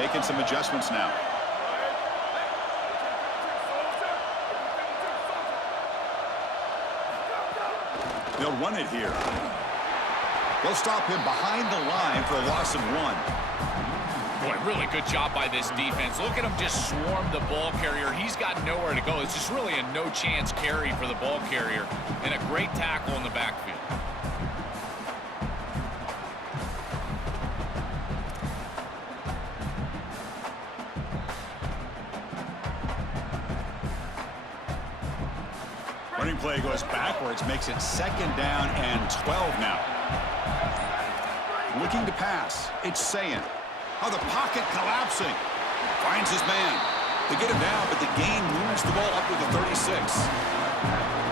making some adjustments now. They'll run it here. They'll stop him behind the line for a loss of 1. Boy, really good job by this defense. Look at him just swarm the ball carrier. He's got nowhere to go. It's just really a no-chance carry for the ball carrier, and a great tackle in the backfield. Running play goes backwards, makes it 2nd down and 12 now. Looking to pass. It's Sayin. Oh, the pocket collapsing. Finds his man. They get him down, but the gain moves the ball up to the 36.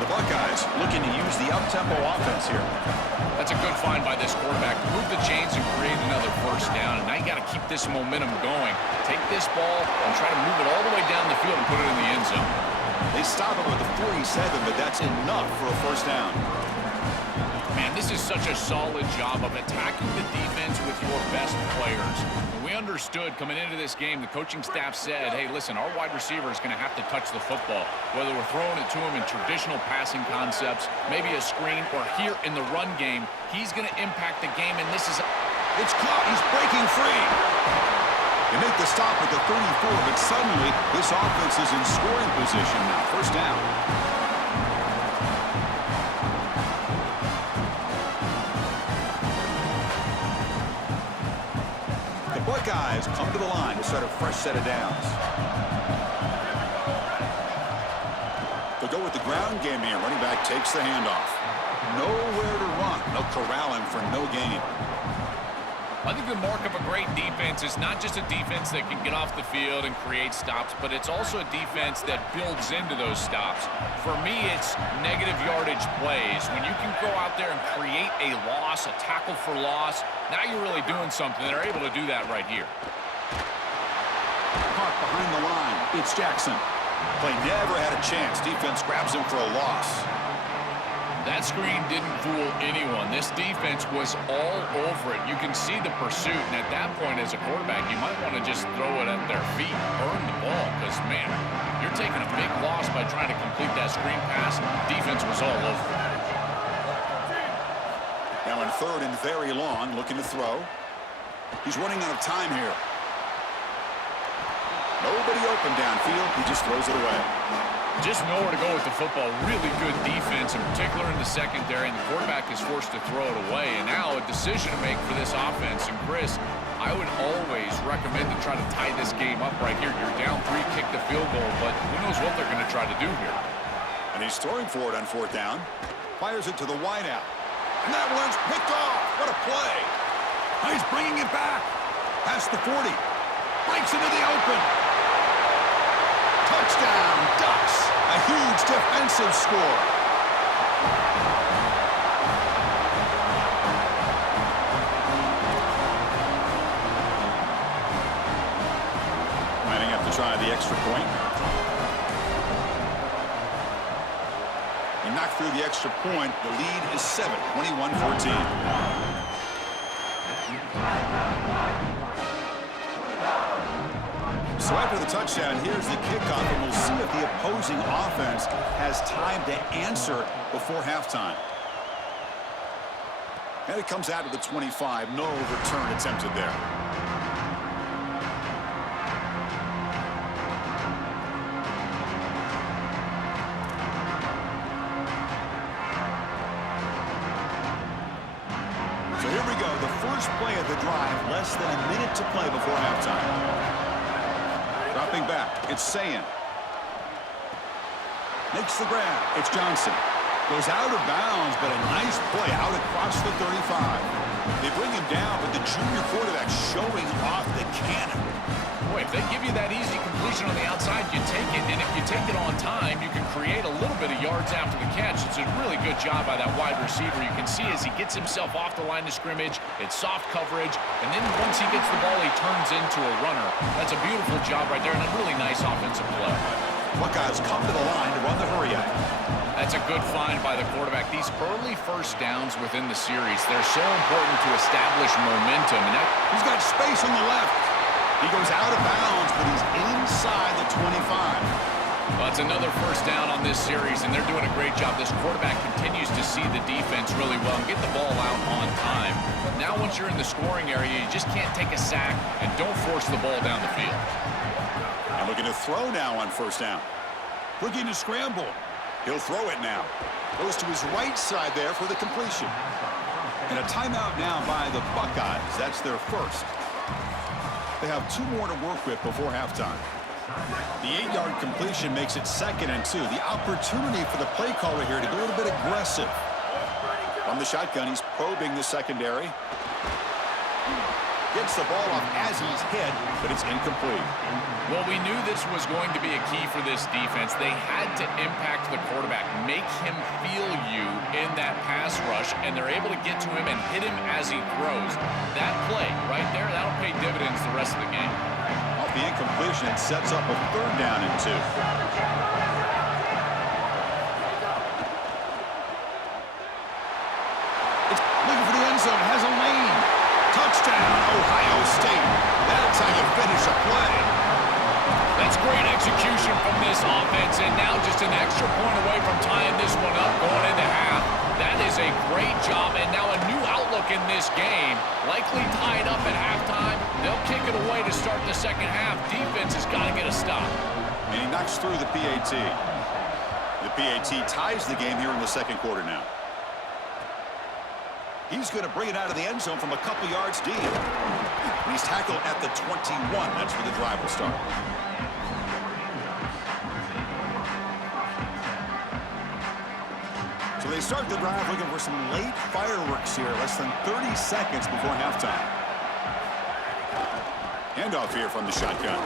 The Buckeyes looking to use the up-tempo offense here. That's a good find by this quarterback. Move the chains and create another 1st down. And now you got to keep this momentum going. Take this ball and try to move it all the way down the field and put it in the end zone. They stop him with the 47, but that's enough for a 1st down. Man, this is such a solid job of attacking the defense with your best players. We understood coming into this game, the coaching staff said, hey, listen, our wide receiver is going to have to touch the football. Whether we're throwing it to him in traditional passing concepts, maybe a screen, or here in the run game, he's going to impact the game, and this is... It's caught. He's breaking free. They make the stop at the 34, but suddenly this offense is in scoring position now. 1st down. The Buckeyes come to the line to start a fresh set of downs. They'll go with the ground game here. Running back takes the handoff. Nowhere to run. They'll corral him for no gain. I think the mark of a great defense is not just a defense that can get off the field and create stops, but it's also a defense that builds into those stops. For me, it's negative yardage plays. When you can go out there and create a loss, a tackle for loss, now you're really doing something. They're able to do that right here. Caught behind the line. It's Jackson. Play never had a chance. Defense grabs him for a loss. That screen didn't fool anyone. This defense was all over it. You can see the pursuit, and at that point as a quarterback, you might want to just throw it at their feet, burn the ball, because, man, you're taking a big loss by trying to complete that screen pass. Defense was all over it. Now in 3rd and very long, looking to throw. He's running out of time here. Nobody open downfield. He just throws it away. Just nowhere to go with the football. Really good defense, in particular in the secondary, and the quarterback is forced to throw it away. And now a decision to make for this offense. And Chris, I would always recommend to try to tie this game up right here. You're down 3, kick the field goal, but who knows what they're going to try to do here. And he's throwing for it on 4th down. Fires it to the wideout. And that one's picked off. What a play. Now he's bringing it back. Past the 40. Breaks into the open. Touchdown, Ducks. A huge defensive score. Lining up to try the extra point. He knocked through the extra point. The lead is 7, 21-14. So after the touchdown, here's the kickoff, and we'll see if the opposing offense has time to answer before halftime. And it comes out to the 25. No return attempted there. So here we go. The first play of the drive, less than a minute to play before halftime. Dropping back, it's Sayin. Makes the grab, it's Johnson. Goes out of bounds, but a nice play out across the 35. They bring him down, but the junior quarterback showing off the cannon. Boy, if they give you that easy completion on the outside, you take it, and if you take it on time, you can create a little bit of yards after the catch. It's a really good job by that wide receiver. You can see as he gets himself off the line of scrimmage, it's soft coverage, and then once he gets the ball, he turns into a runner. That's a beautiful job right there, and a really nice offensive play. Buckeyes come to the line to run the hurry-up. That's a good find by the quarterback. These early 1st downs within the series, they're so important to establish momentum. And he's got space on the left. He goes out of bounds, but he's inside the 25. Well, it's another first down on this series, and they're doing a great job. This quarterback continues to see the defense really well and get the ball out on time. Now, once you're in the scoring area, you just can't take a sack and don't force the ball down the field. And looking to throw now on first down. Looking to scramble. He'll throw it now. Goes to his right side there for the completion. And a timeout now by the Buckeyes. That's their first. They have 2 more to work with before halftime. The 8-yard completion makes it 2nd and 2. The opportunity for the play caller here to be a little bit aggressive. From the shotgun, he's probing the secondary. Gets the ball off as he's hit, but it's incomplete. Well, we knew this was going to be a key for this defense. They had to impact the quarterback, make him feel you in that pass rush, and they're able to get to him and hit him as he throws. That play right there, that'll pay dividends the rest of the game. Off the incompletion, it sets up a 3rd down and 2. It's looking for the end zone, has a lane. Touchdown, Ohio State. That's how you finish a play. That's great execution from this offense, and now just an extra point away from tying this one up going into half. That is a great job, and now a new outlook in this game. Likely tied up at halftime. They'll kick it away to start the second half. Defense has got to get a stop. And he knocks through the PAT. The PAT ties the game here in the second quarter now. He's going to bring it out of the end zone from a couple yards deep. He's tackled at the 21. That's where the drive will start. So they start the drive looking for some late fireworks here. Less than 30 seconds before halftime. Handoff here from the shotgun.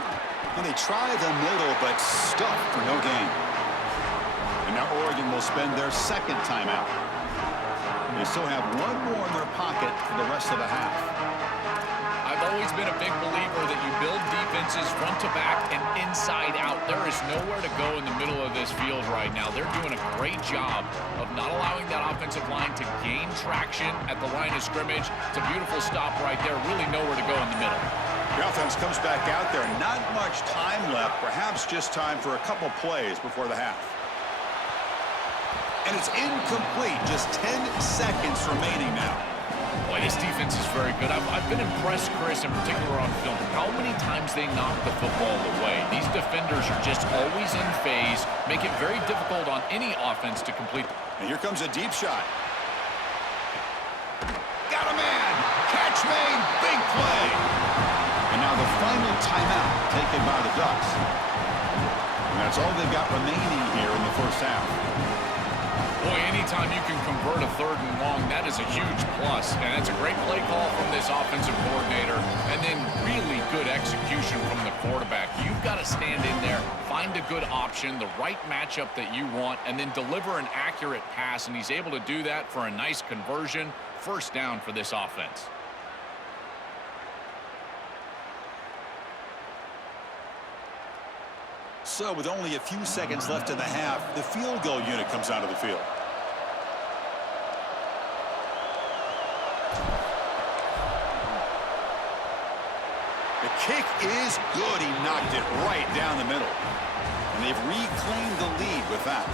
And they try the middle, but stuffed for no gain. And now Oregon will spend their 2nd timeout. They still have 1 more in their pocket for the rest of the half. I've always been a big believer that you build defenses front to back and inside out. There is nowhere to go in the middle of this field right now. They're doing a great job of not allowing that offensive line to gain traction at the line of scrimmage. It's a beautiful stop right there. Really nowhere to go in the middle. The offense comes back out there. Not much time left. Perhaps just time for a couple plays before the half. And it's incomplete. Just 10 seconds remaining now. Boy, this defense is very good. I've been impressed, Chris, in particular on film, how many times they knock the football away. These defenders are just always in phase, make it very difficult on any offense to complete. And here comes a deep shot. Got a man. Catch made. Big play. And now the final timeout taken by the Ducks. And that's all they've got remaining here in the first half. Boy, anytime you can convert a 3rd and long, that is a huge plus. And that's a great play call from this offensive coordinator. And then really good execution from the quarterback. You've got to stand in there, find a good option, the right matchup that you want, and then deliver an accurate pass. And he's able to do that for a nice conversion. First down for this offense. So with only a few seconds left in the half, the field goal unit comes out of the field. The kick is good. He knocked it right down the middle. And they've reclaimed the lead with that.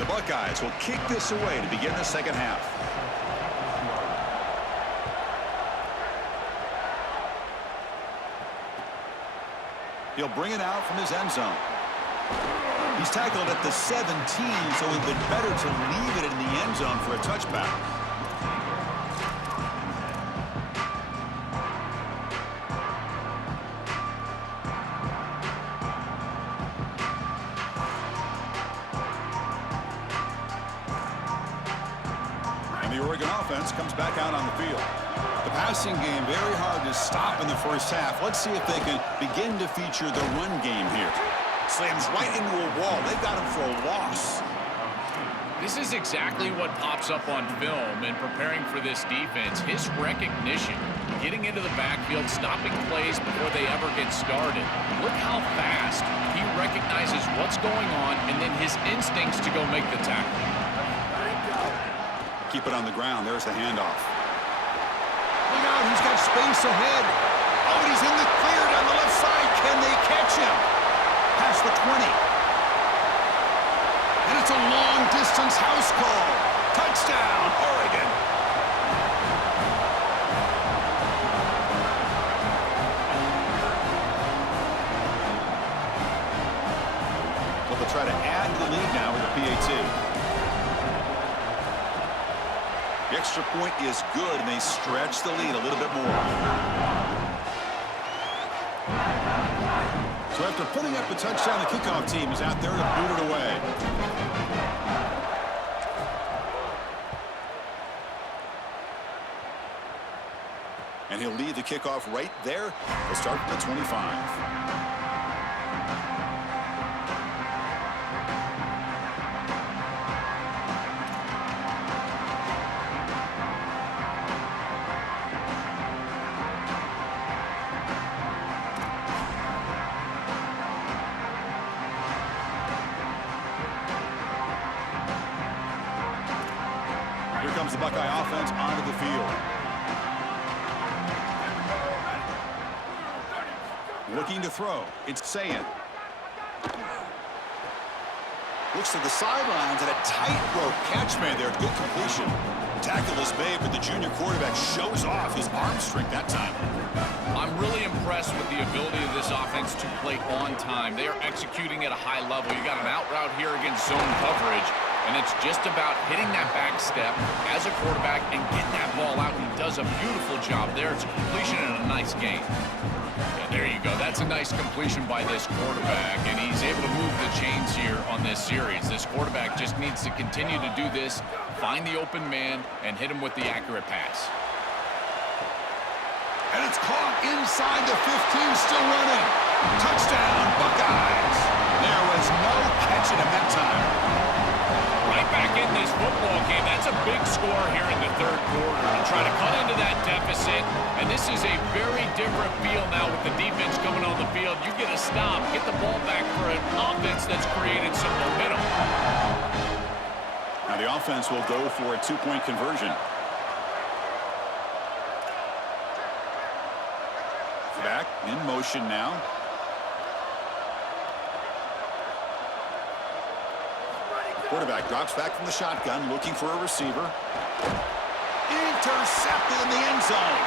The Buckeyes will kick this away to begin the second half. He'll bring it out from his end zone. He's tackled at the 17, so it would be better to leave it in the end zone for a touchback. And the Oregon offense comes back out on the field. The passing game very hard to stop in the first half. Let's see if they can begin to feature the run game here. Slams right into a wall. They've got him for a loss. This is exactly what pops up on film in preparing for this defense. His recognition, getting into the backfield, stopping plays before they ever get started. Look how fast he recognizes what's going on and then his instincts to go make the tackle. Keep it on the ground. There's the handoff. Look out, he's got space ahead. Oh, and he's in the clear down the left side. Can they catch him? Past the 20. And it's a long-distance house call. Touchdown, Oregon. So they'll try to add to the lead now with a PAT. The extra point is good, and they stretch the lead a little bit more. So after putting up a touchdown, the kickoff team is out there to boot it away. And he'll lead the kickoff right there. They'll start at the 25. Here comes the Buckeye offense onto the field. Looking to throw. It's Sayin. Looks to the sidelines and a tightrope catch man there. Good completion. Tackle is made, but the junior quarterback shows off his arm strength that time. I'm really impressed with the ability of this offense to play on time. They are executing at a high level. You got an out route here against zone coverage, and it's just about hitting that back step as a quarterback and getting that ball out. He does a beautiful job there. It's a completion and a nice game. Yeah, there you go. That's a nice completion by this quarterback, and he's able to move the chains here on this series. This quarterback just needs to continue to do this, find the open man, and hit him with the accurate pass. And it's caught inside the 15, still running. Touchdown, Buckeyes. There was no catching him that time. Right back in this football game. That's a big score here in the third quarter. To try to cut into that deficit, and this is a very different feel now with the defense coming on the field. You get a stop, get the ball back for an offense that's created some momentum. Now the offense will go for a two-point conversion. Back in motion now. Quarterback drops back from the shotgun, looking for a receiver. Intercepted in the end zone.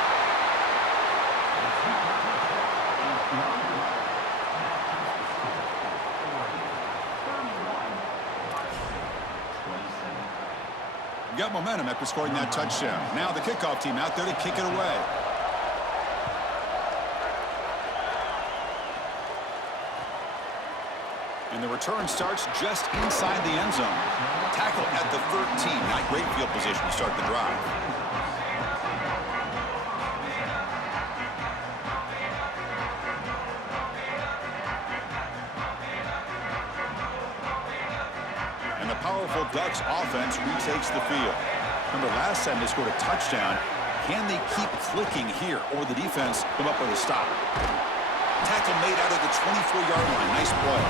Got momentum after scoring that touchdown. Now the kickoff team out there to kick it away. And the return starts just inside the end zone. Tackle at the 13. Not great field position to start the drive. And the powerful Ducks offense retakes the field. Remember, last time they scored a touchdown. Can they keep clicking here, or the defense come up with a stop? Tackle made out of the 24-yard line. Nice play.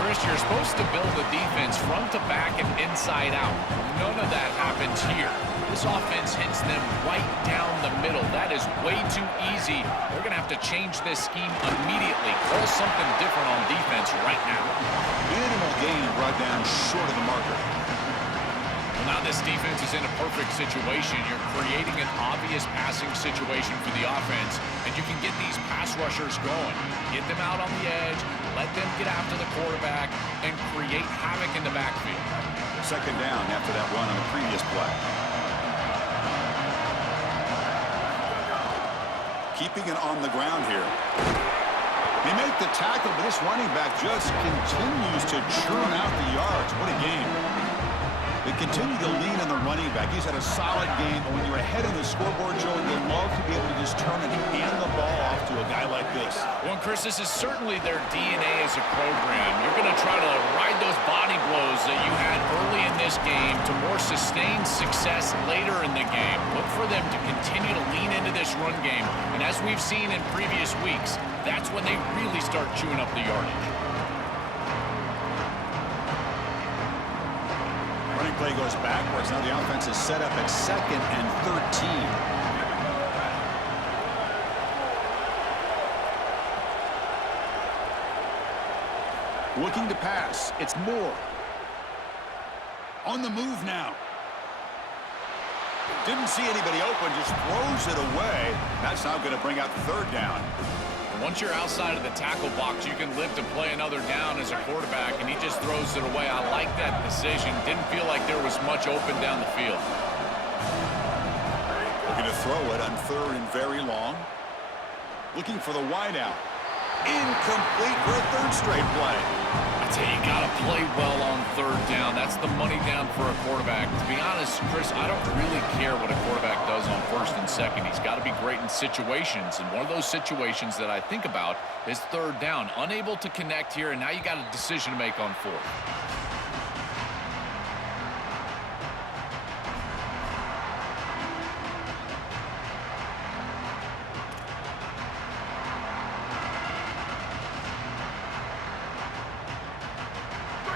Chris, you're supposed to build the defense front to back and inside out. None of that happens here. This offense hits them right down the middle. That is way too easy. They're going to have to change this scheme immediately. Call something different on defense right now. Minimal gain brought down short of the marker. Well, now this defense is in a perfect situation. You're creating an obvious passing situation for the offense, and you can get these pass rushers going. Get them out on the edge, let them get after the quarterback, and create havoc in the backfield. Second down after that run on the previous play. Keeping it on the ground here. They make the tackle, but this running back just continues to churn out the yards. What a game. They continue to lean on the running back. He's had a solid game, but when you're ahead of the scoreboard, Joe, you love to be able to just turn and hand the ball off to a guy like this. Well, Chris, this is certainly their DNA as a program. You're going to try to ride those body blows that you had early in this game to more sustained success later in the game. Look for them to continue to lean into this run game. And as we've seen in previous weeks, that's when they really start chewing up the yardage. Play goes backwards. Now the offense is set up at 2nd and 13. Looking to pass. It's Moore. On the move now. Didn't see anybody open, just throws it away. That's now going to bring out 3rd down. Once you're outside of the tackle box, you can live to play another down as a quarterback, and he just throws it away. I like that decision. Didn't feel like there was much open down the field. Looking to throw it on 3rd and very long. Looking for the wideout. Incomplete for a 3rd straight play. I tell you, you got to play well on 3rd down. That's the money down for a quarterback. To be honest, Chris, I don't really care what a quarterback does on 1st and 2nd. He's got to be great in situations, and one of those situations that I think about is 3rd down. Unable to connect here, and now you got a decision to make on 4th.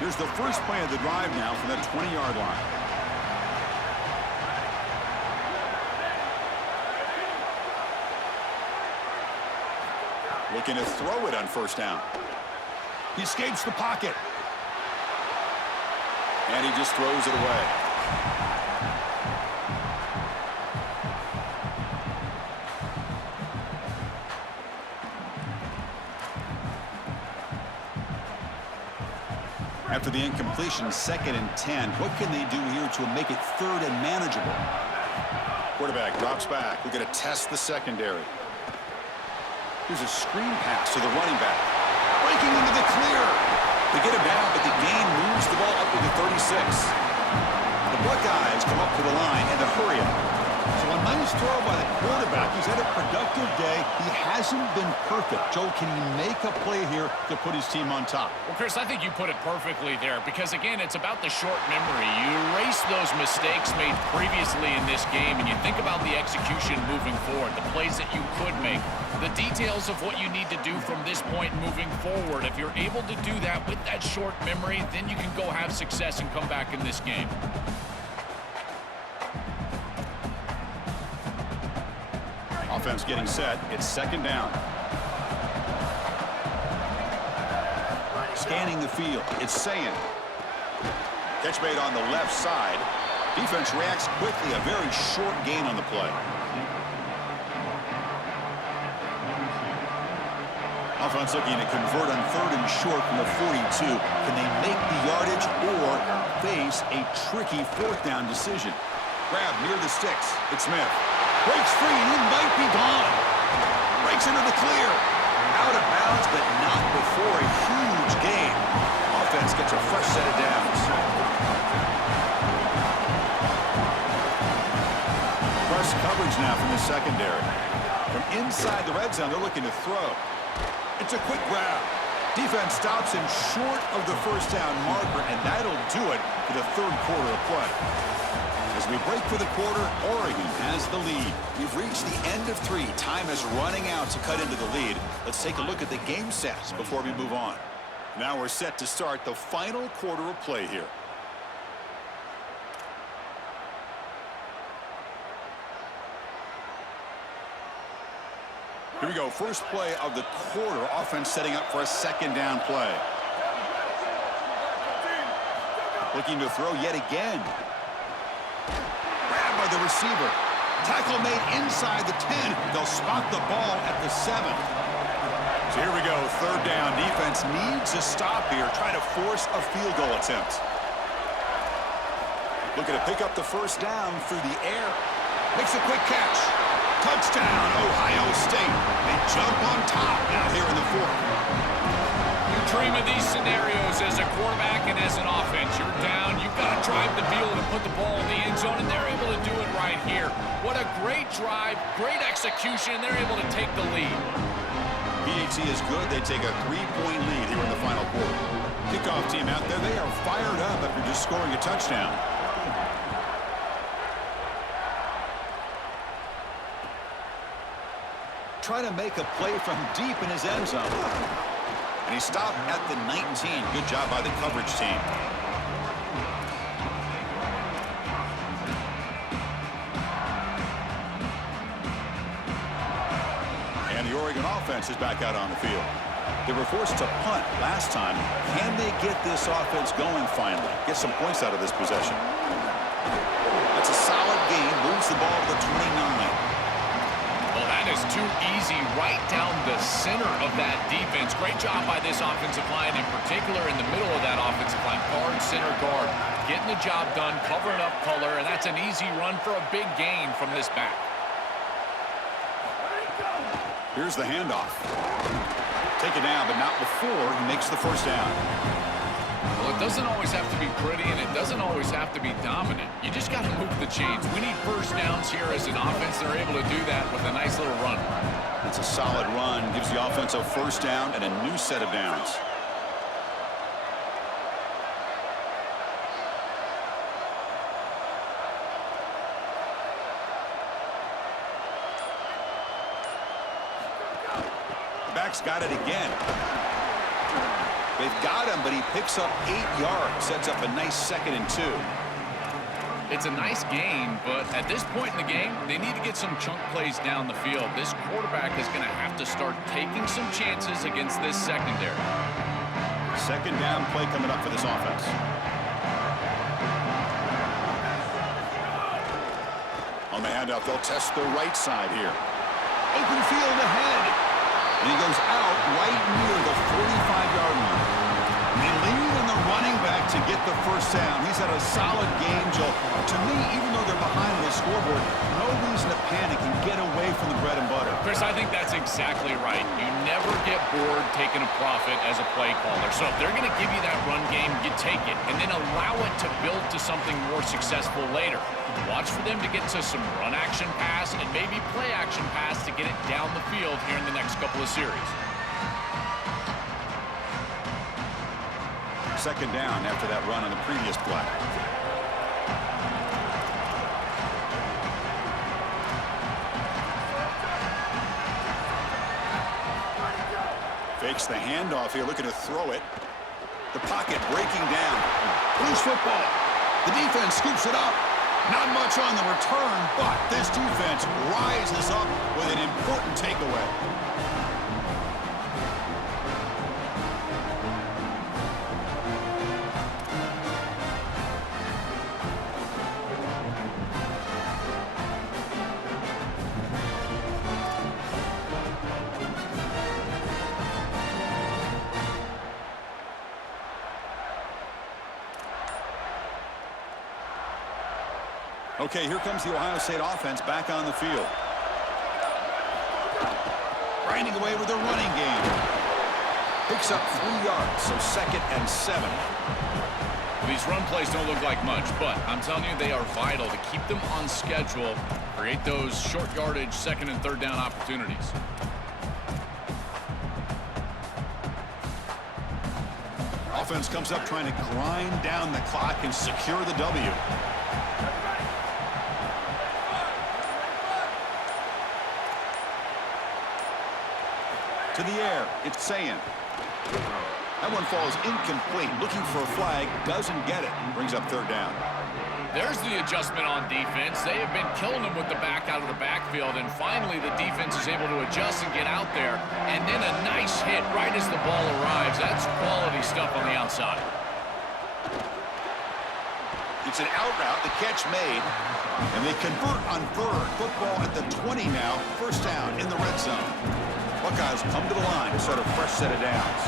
Here's the first play of the drive now from the 20-yard line. Looking to throw it on 1st down. He escapes the pocket. And he just throws it away. After the incompletion, 2nd and 10. What can they do here to make it 3rd and manageable? Quarterback drops back. We're going to test the secondary. Here's a screen pass to the running back. Breaking into the clear. They get him down, but the gain moves the ball up to the 36. The Buckeyes come up to the line and a hurry up. So a nice throw by the quarterback. He's had a productive day. He hasn't been perfect. Joe, can he make a play here to put his team on top? Well, Chris, I think you put it perfectly there because, again, it's about the short memory. You erase those mistakes made previously in this game, and you think about the execution moving forward, the plays that you could make, the details of what you need to do from this point moving forward. If you're able to do that with that short memory, then you can go have success and come back in this game. Offense getting set. It's 2nd down. Scanning the field. It's Sayin. Catch made on the left side. Defense reacts quickly. A very short gain on the play. Offense looking to convert on 3rd and short from the 42. Can they make the yardage or face a tricky 4th down decision? Grab near the sticks. It's Smith. Breaks free, and he might be gone. Breaks into the clear. Out of bounds, but not before a huge gain. Offense gets a fresh set of downs. Press coverage now from the secondary. From inside the red zone, they're looking to throw. It's a quick grab. Defense stops him short of the 1st down marker, and that'll do it for the 3rd quarter of play. As we break for the quarter, Oregon has the lead. We've reached the end of 3. Time is running out to cut into the lead. Let's take a look at the game stats before we move on. Now we're set to start the final quarter of play here. Here we go. First play of the quarter. Offense setting up for a 2nd down play. Looking to throw yet again. Grabbed by the receiver. Tackle made inside the 10. They'll spot the ball at the 7. So here we go. 3rd down. Defense needs a stop here. Trying to force a field goal attempt. Looking to pick up the 1st down through the air. Makes a quick catch. Touchdown, Ohio State. They jump on top now here in the 4th. You dream of these scenarios as a quarterback and as an offense. You're down. You've got to drive the field and put the ball in the end zone, and they're able to do it right here. What a great drive, great execution, and they're able to take the lead. PAT is good. They take a 3-point lead here in the final quarter. Kickoff team out there. They are fired up after just scoring a touchdown. Trying to make a play from deep in his end zone. And he stopped at the 19. Good job by the coverage team. Oregon offense is back out on the field. They were forced to punt last time. Can they get this offense going finally? Get some points out of this possession. That's a solid gain. Moves the ball to the 29. Well, that is too easy right down the center of that defense. Great job by this offensive line, in particular in the middle of that offensive line. Guard, center, guard. Getting the job done, covering up color, and that's an easy run for a big gain from this back. Here's the handoff. Take it down, but not before he makes the first down. Well, it doesn't always have to be pretty, and it doesn't always have to be dominant. You just got to move the chains. We need first downs here as an offense. They're able to do that with a nice little run. It's a solid run. Gives the offense a first down and a new set of downs. Back's got it again. They've got him, but he picks up 8 yards. Sets up a nice 2nd and 2. It's a nice gain, but at this point in the game, they need to get some chunk plays down the field. This quarterback is going to have to start taking some chances against this secondary. 2nd down play coming up for this offense. On the handoff, they'll test the right side here. Open field ahead. And he goes out right near the 45-yard line. And they lean on the running back to get the first down. He's had a solid game, Joe. To me, even though they're behind on the scoreboard, no reason to panic and get away from the bread and butter. Chris, I think that's exactly right. You never get bored taking a profit as a play caller. So if they're going to give you that run game, you take it, and then allow it to build to something more successful later. Watch for them to get to some run action pass and maybe play action pass to get it down the field here in the next couple of series. 2nd down after that run on the previous play. Fakes the handoff here, looking to throw it. The pocket breaking down. Loose football. The defense scoops it up. Not much on the return, but this defense rises up with an important takeaway. Okay, here comes the Ohio State offense back on the field. Grinding away with a running game. Picks up 3 yards, so 2nd and 7. These run plays don't look like much, but I'm telling you, they are vital to keep them on schedule, create those short yardage 2nd and 3rd down opportunities. Offense comes up trying to grind down the clock and secure the W. To the air, it's Sayin. That one falls incomplete. Looking for a flag, doesn't get it. Brings up 3rd down. There's the adjustment on defense. They have been killing them with the back out of the backfield, and finally the defense is able to adjust and get out there. And then a nice hit right as the ball arrives. That's quality stuff on the outside. It's an out route, the catch made, and they convert on 3rd. Football at the 20 now, 1st down in the red zone. Buckeyes come to the line to start a fresh set of downs.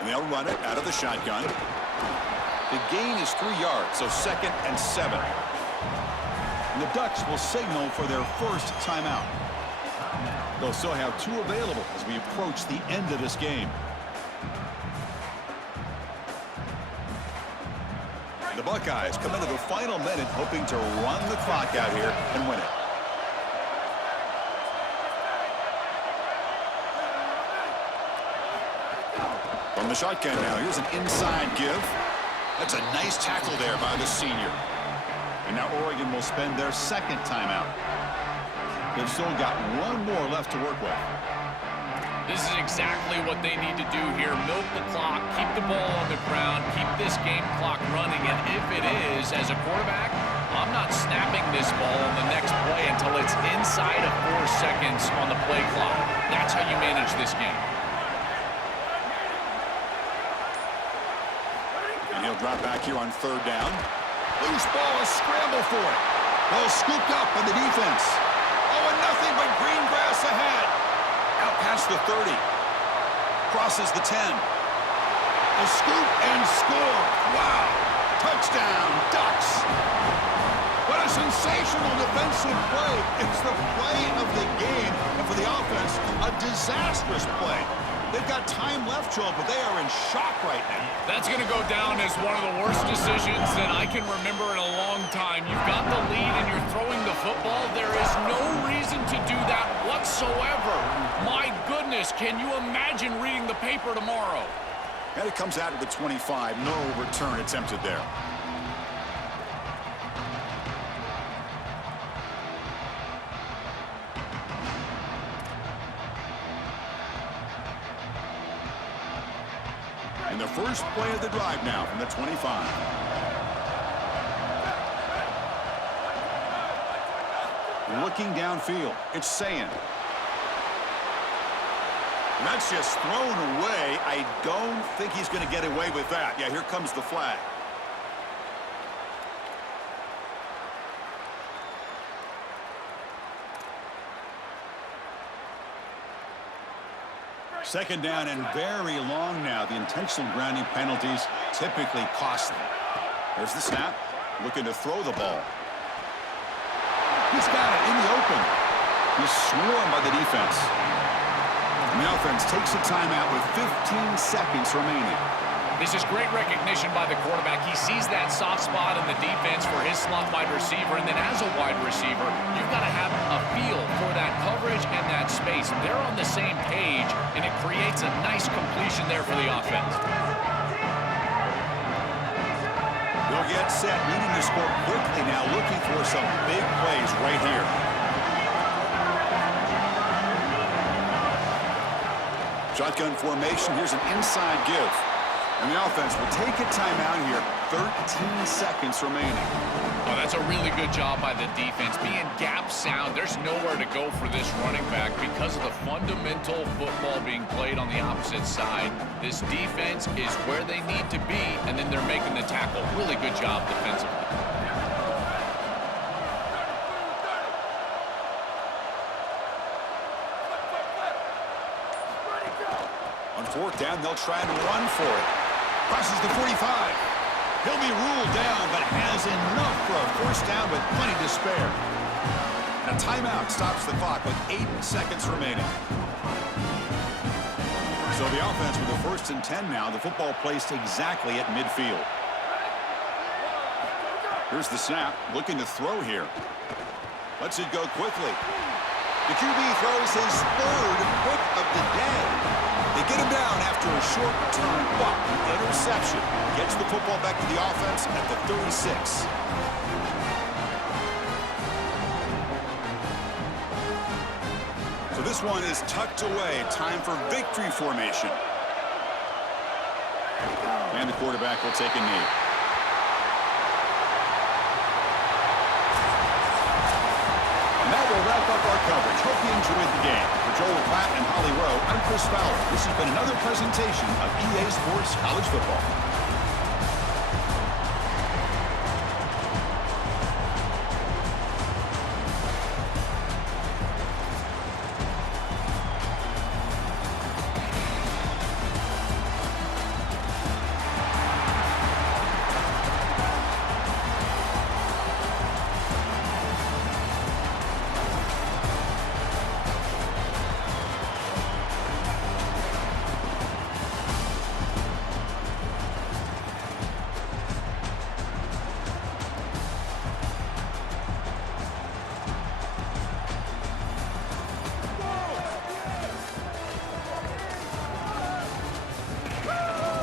And they'll run it out of the shotgun. The gain is 3 yards, so 2nd and 7. And the Ducks will signal for their first timeout. They'll still have 2 available as we approach the end of this game. The Buckeyes come into the final minute hoping to run the clock out here and win it. From the shotgun now, here's an inside give. That's a nice tackle there by the senior. And now Oregon will spend their second timeout. They've still got one more left to work with. This is exactly what they need to do here. Milk the clock, keep the ball on the ground, keep this game clock running. And if it is, as a quarterback, I'm not snapping this ball on the next play until it's inside of 4 seconds on the play clock. That's how you manage this game. And he'll drop back here on third down. Loose ball, a scramble for it. Ball scooped up on the defense. Oh, and nothing but green grass ahead. Out past the 30. Crosses the 10. A scoop and score. Wow. Touchdown, Ducks. What a sensational defensive play. It's the play of the game. And for the offense, a disastrous play. They've got time left, Joel, but they are in shock right now. That's going to go down as one of the worst decisions that I can remember in a long time. You've got the lead and you're throwing the football. There is no reason to do that whatsoever. My goodness, can you imagine reading the paper tomorrow? And it comes out of the 25. No return attempted there. And the first play of the drive now from the 25. Looking downfield, it's Sayin. That's just thrown away. I don't think he's going to get away with that. Yeah, here comes the flag. Second down and very long now. The intentional grounding penalties typically costly. There's the snap. Looking to throw the ball. He's got it in the open. He's swarmed by the defense. And the offense takes a timeout with 15 seconds remaining. This is great recognition by the quarterback. He sees that soft spot in the defense for his slot wide receiver, and then as a wide receiver, you've got to have a feel for that coverage and that space. They're on the same page, and it creates a nice completion there for the offense. They'll get set, needing to score quickly now, looking for some big plays right here. Shotgun formation. Here's an inside give. And the offense will take a timeout here. 13 seconds remaining. Oh, that's a really good job by the defense. Being gap sound, there's nowhere to go for this running back because of the fundamental football being played on the opposite side. This defense is where they need to be, and then they're making the tackle. Really good job defensively. On fourth down, they'll try and run for it. Crosses the 45. He'll be ruled down, but has enough for a first down with plenty to spare. And a timeout stops the clock with 8 seconds remaining. So the offense with a 1st and 10 now. The football placed exactly at midfield. Here's the snap. Looking to throw here. Lets it go quickly. The QB throws his 3rd pick of the day. They get him down after a short return, but the interception gets the football back to the offense at the 36. So this one is tucked away. Time for victory formation. And the quarterback will take a knee. And that will wrap up our coverage. Hope you enjoyed the game. For Joel Platt and Holly Rowe, I'm Chris Fowler. This has been another presentation of EA Sports College Football.